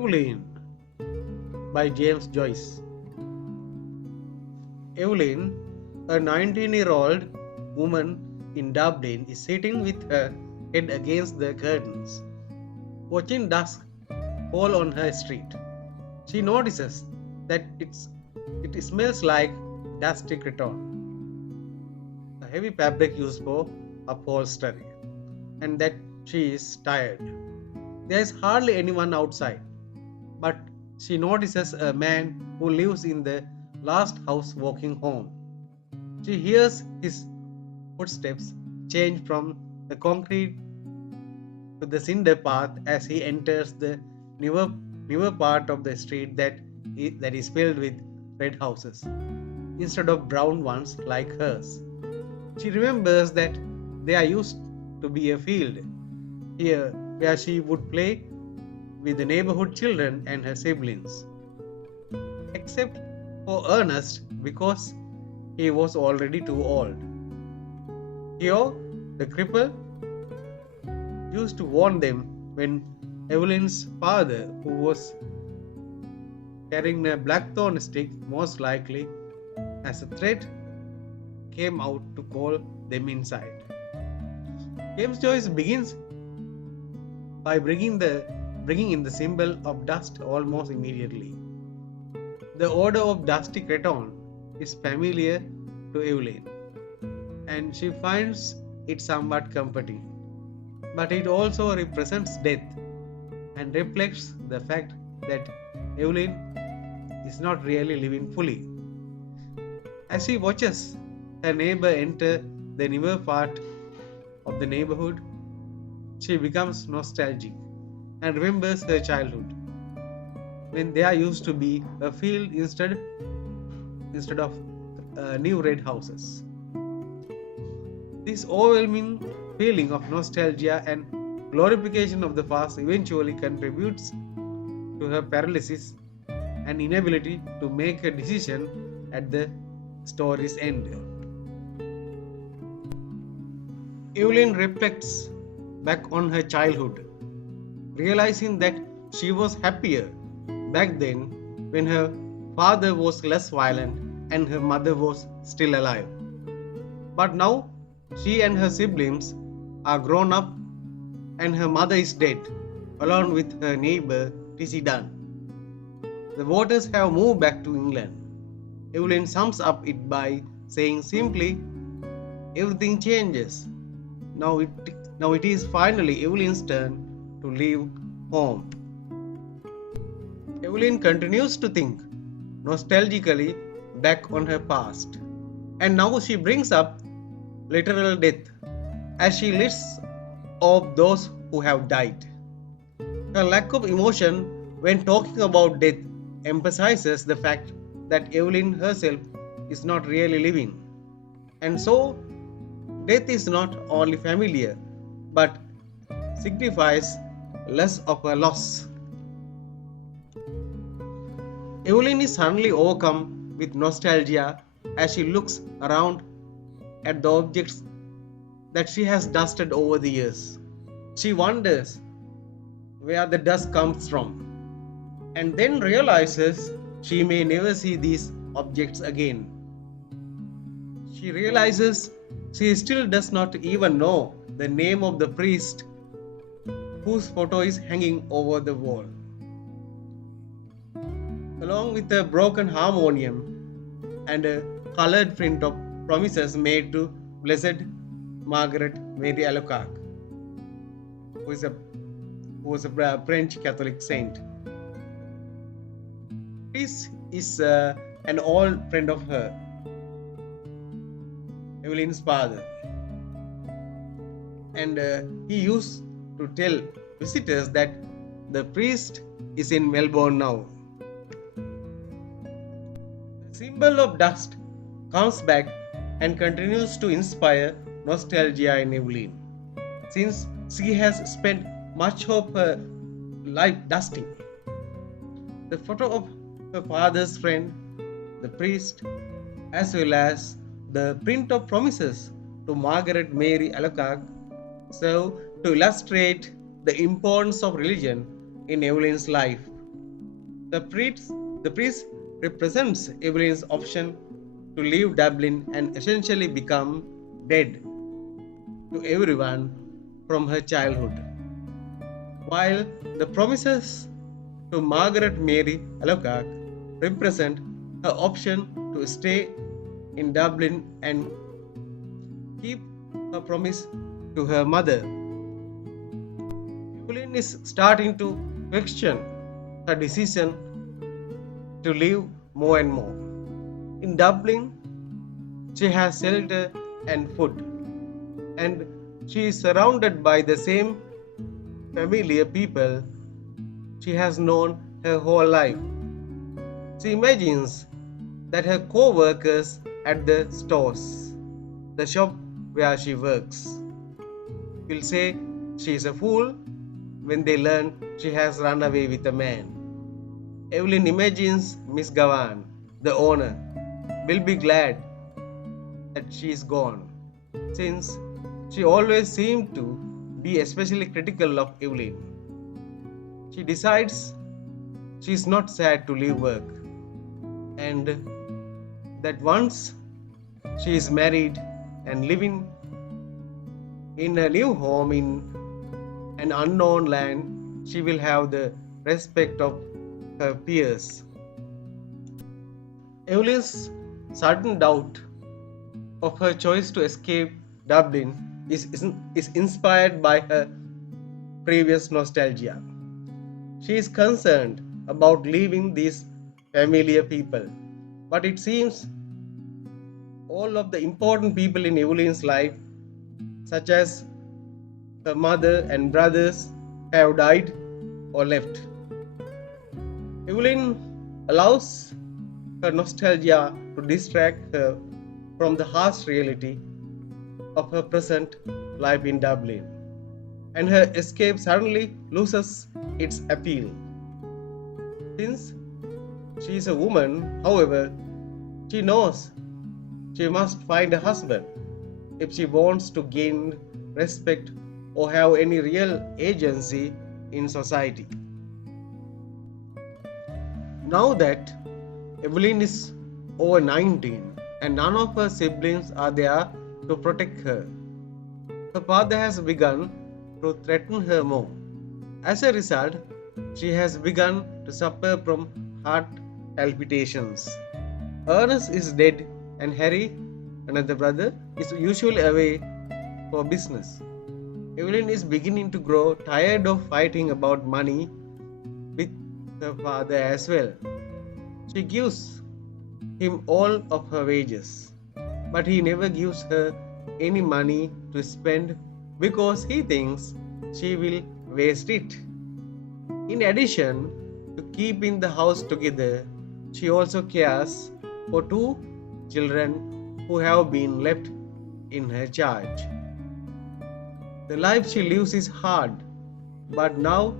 Eveline by James Joyce. Eveline, a 19-year-old woman in Dublin, is sitting with her head against the curtains, watching dusk fall on her street. She notices that it smells like dusty cretonne, a heavy fabric used for upholstery, and that she is tired. There is hardly anyone outside, but she notices a man who lives in the last house walking home. She hears his footsteps change from the concrete to the cinder path as he enters the newer, newer part of the street that is filled with red houses instead of brown ones like hers. She remembers that there used to be a field here where she would play with the neighborhood children and her siblings, except for Ernest because he was already too old. Here, the cripple used to warn them when Eveline's father, who was carrying a blackthorn stick, most likely as a threat, came out to call them inside. James Joyce begins by bringing in the symbol of dust almost immediately. The odor of dusty cretonne is familiar to Eveline, and she finds it somewhat comforting. But it also represents death and reflects the fact that Eveline is not really living fully. As she watches her neighbor enter the newer part of the neighborhood, she becomes nostalgic and remembers her childhood, when there used to be a field instead of new red houses. This overwhelming feeling of nostalgia and glorification of the past eventually contributes to her paralysis and inability to make a decision at the story's end. Eveline reflects back on her childhood, realizing that she was happier back then when her father was less violent and her mother was still alive. But now she and her siblings are grown up and her mother is dead, along with her neighbor Tissy Dunn. The Waters have moved back to England. Eveline sums up it by saying simply, everything changes. Now it is finally Eveline's turn to leave home. Eveline continues to think nostalgically back on her past, and now she brings up literal death as she lists of those who have died. Her lack of emotion when talking about death emphasizes the fact that Eveline herself is not really living, and so death is not only familiar but signifies less of a loss. Eveline is suddenly overcome with nostalgia as she looks around at the objects that she has dusted over the years. She wonders where the dust comes from and then realizes she may never see these objects again. She realizes she still does not even know the name of the priest whose photo is hanging over the wall, along with a broken harmonium and a colored print of promises made to Blessed Margaret Mary Alacoque, who was a French Catholic saint. This is an old friend of her, Eveline's father, and he used to tell visitors that the priest is in Melbourne now. The symbol of dust comes back and continues to inspire nostalgia in Eveline, since she has spent much of her life dusting. The photo of her father's friend, the priest, as well as the print of promises to Margaret Mary Alacoque serve to illustrate the importance of religion in Eveline's life The priest, the priest represents Eveline's option to leave Dublin and essentially become dead to everyone from her childhood, while the promises to Margaret Mary Alacoque represent her option to stay in Dublin and keep her promise to her mother. Evelyn is starting to question her decision to live more and more. In Dublin, she has shelter and food, and she is surrounded by the same familiar people she has known her whole life. She imagines that her co workers at the stores, the shop where she works, will say she is a fool when they learn she has run away with a man. Evelyn imagines Miss Gavan, the owner, will be glad that she is gone, since she always seemed to be especially critical of Evelyn. She decides she is not sad to leave work, and that once she is married and living in a new home in an unknown land, she will have the respect of her peers. Evelyn's sudden doubt of her choice to escape Dublin is inspired by her previous nostalgia. She is concerned about leaving these familiar people, but it seems all of the important people in Evelyn's life, such as her mother and brothers, have died or left. Evelyn allows her nostalgia to distract her from the harsh reality of her present life in Dublin, and her escape suddenly loses its appeal. Since she is a woman, however, she knows she must find a husband if she wants to gain respect or have any real agency in society. Now that Evelyn is over 19 and none of her siblings are there to protect her, her father has begun to threaten her more. As a result, she has begun to suffer from heart palpitations. Ernest is dead, and Harry, another brother, is usually away for business. Evelyn is beginning to grow tired of fighting about money with her father as well. She gives him all of her wages, but he never gives her any money to spend because he thinks she will waste it. In addition to keeping the house together, she also cares for two children who have been left in her charge. The life she lives is hard, but now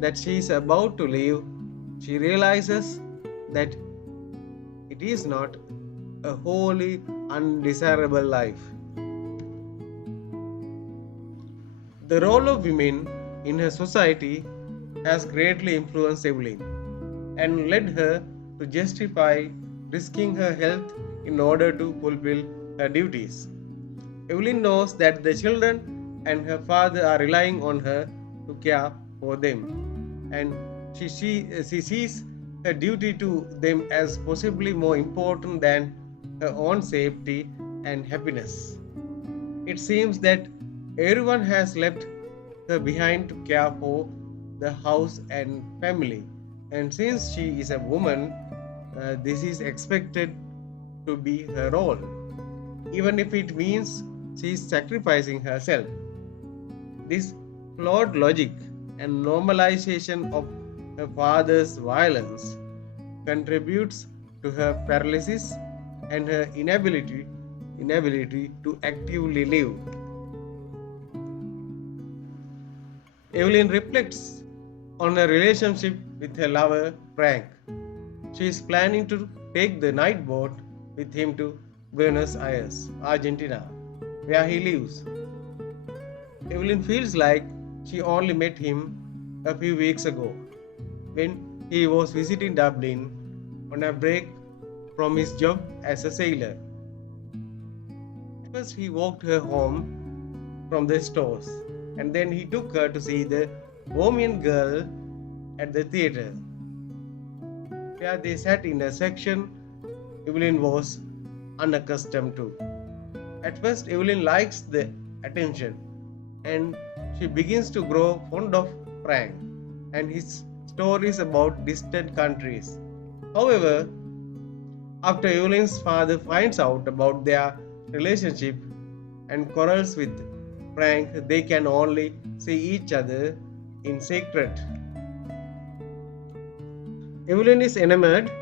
that she is about to leave, she realizes that it is not a wholly undesirable life. The role of women in her society has greatly influenced Evelyn and led her to justify risking her health in order to fulfill her duties. Evelyn knows that the children and her father are relying on her to care for them, and she sees her duty to them as possibly more important than her own safety and happiness. It seems that everyone has left her behind to care for the house and family, and since she is a woman, this is expected to be her role, even if it means she is sacrificing herself. This flawed logic and normalization of her father's violence contributes to her paralysis and her inability to actively live. Evelyn reflects on her relationship with her lover Frank. She is planning to take the night boat with him to Buenos Aires, Argentina, where he lives. Evelyn feels like she only met him a few weeks ago when he was visiting Dublin on a break from his job as a sailor. First, he walked her home from the stores, and then he took her to see the Bohemian Girl at the theatre, where they sat in a section Eveline was unaccustomed to. At first, Eveline likes the attention, and she begins to grow fond of Frank and his stories about distant countries. However, after Eveline's father finds out about their relationship and quarrels with Frank, they can only see each other in secret. Eveline is enamored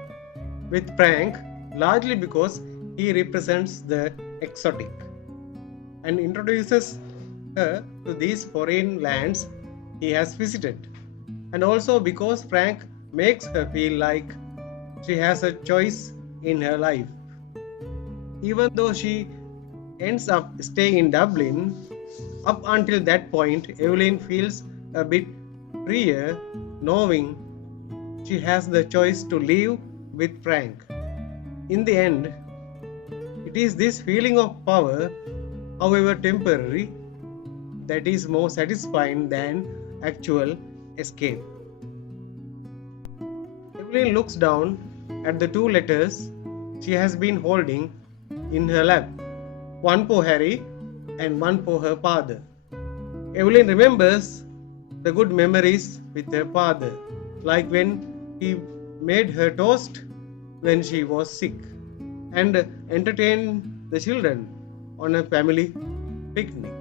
with Frank largely because he represents the exotic and introduces her to these foreign lands he has visited, and also because Frank makes her feel like she has a choice in her life. Even though she ends up staying in Dublin, up until that point, Eveline feels a bit freer knowing she has the choice to live with Frank. In the end, it is this feeling of power, however temporary, that is more satisfying than actual escape. Eveline looks down at the two letters she has been holding in her lap, one for Harry and one for her father. Eveline remembers the good memories with her father, like when he made her toast when she was sick and entertained the children on a family picnic.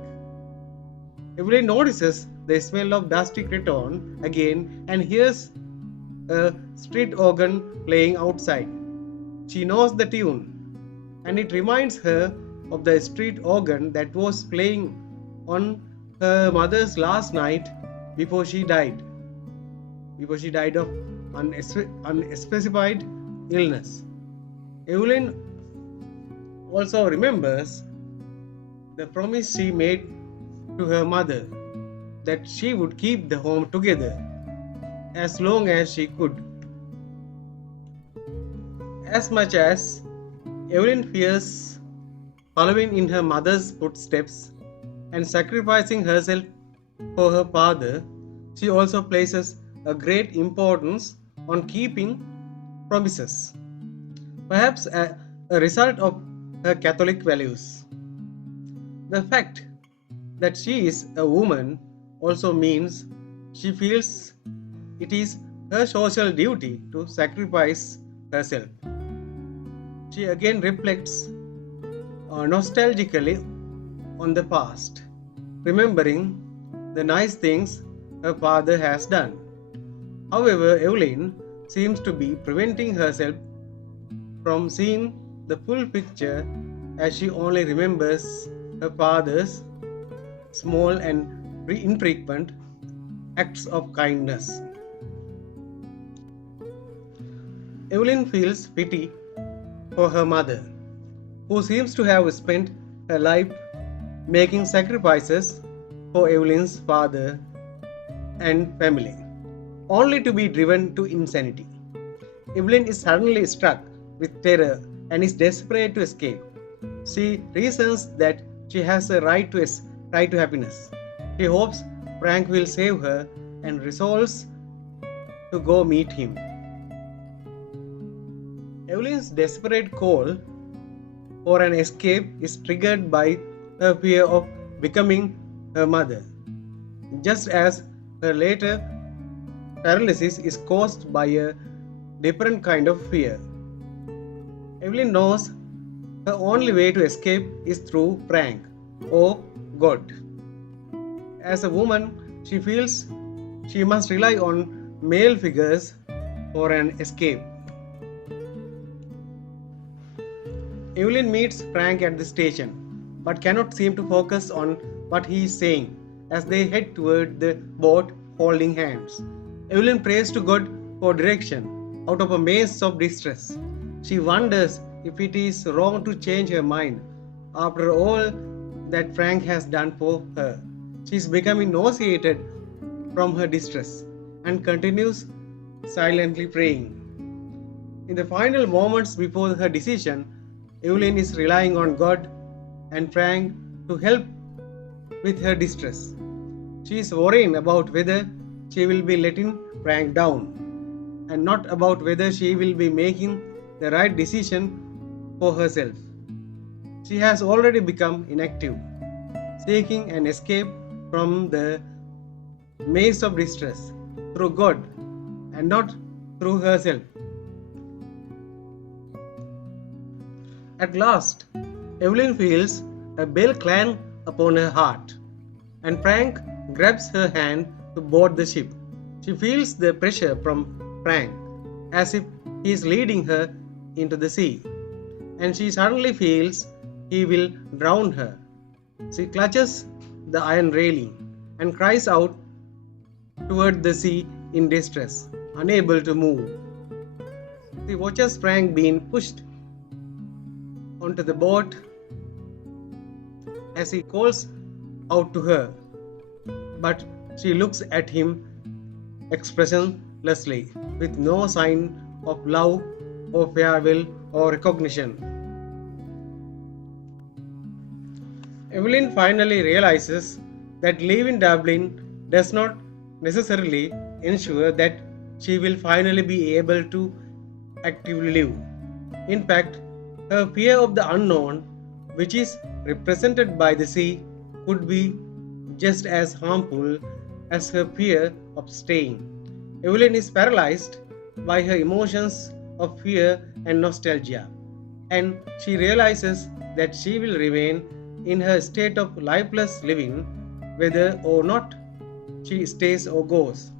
Eveline notices the smell of dusty cretonne again and hears a street organ playing outside. She knows the tune, and it reminds her of the street organ that was playing on her mother's last night before she died. Before she died of unspecified illness. Eveline also remembers the promise she made to her mother that she would keep the home together as long as she could. As much as Eveline fears following in her mother's footsteps and sacrificing herself for her father, she also places a great importance on keeping promises, perhaps a result of her Catholic values. The fact that she is a woman also means she feels it is her social duty to sacrifice herself. She again reflects nostalgically on the past, remembering the nice things her father has done. However, Eveline seems to be preventing herself from seeing the full picture as she only remembers her father's small and infrequent acts of kindness. Eveline feels pity for her mother, who seems to have spent her life making sacrifices for Eveline's father and family, only to be driven to insanity. Eveline is suddenly struck with terror and is desperate to escape. She reasons that she has a right to happiness. She hopes Frank will save her and resolves to go meet him. Eveline's desperate call for an escape is triggered by her fear of becoming her mother, just as her later paralysis is caused by a different kind of fear. Eveline knows her only way to escape is through Frank or God. As a woman, she feels she must rely on male figures for an escape. Eveline meets Frank at the station, but cannot seem to focus on what he is saying as they head toward the boat holding hands. Eveline prays to God for direction out of a maze of distress. She wonders if it is wrong to change her mind after all that Frank has done for her. She is becoming nauseated from her distress and continues silently praying. In the final moments before her decision, Eveline is relying on God and praying to help with her distress. She is worrying about whether she will be letting Frank down and not about whether she will be making the right decision for herself. She has already become inactive, seeking an escape from the maze of distress through God and not through herself. At last, Evelyn feels a bell clang upon her heart, and Frank grabs her hand to board the ship. She feels the pressure from Frank as if he is leading her into the sea, and she suddenly feels he will drown her. She clutches the iron railing and cries out toward the sea in distress, unable to move. She watches Frank being pushed onto the boat as he calls out to her, but she looks at him expressionlessly, with no sign of love or farewell or recognition. Evelyn finally realizes that leaving Dublin does not necessarily ensure that she will finally be able to actively live. In fact, her fear of the unknown, which is represented by the sea, could be just as harmful as her fear of staying. Evelyn is paralyzed by her emotions of fear and nostalgia, and she realizes that she will remain in her state of lifeless living whether or not she stays or goes.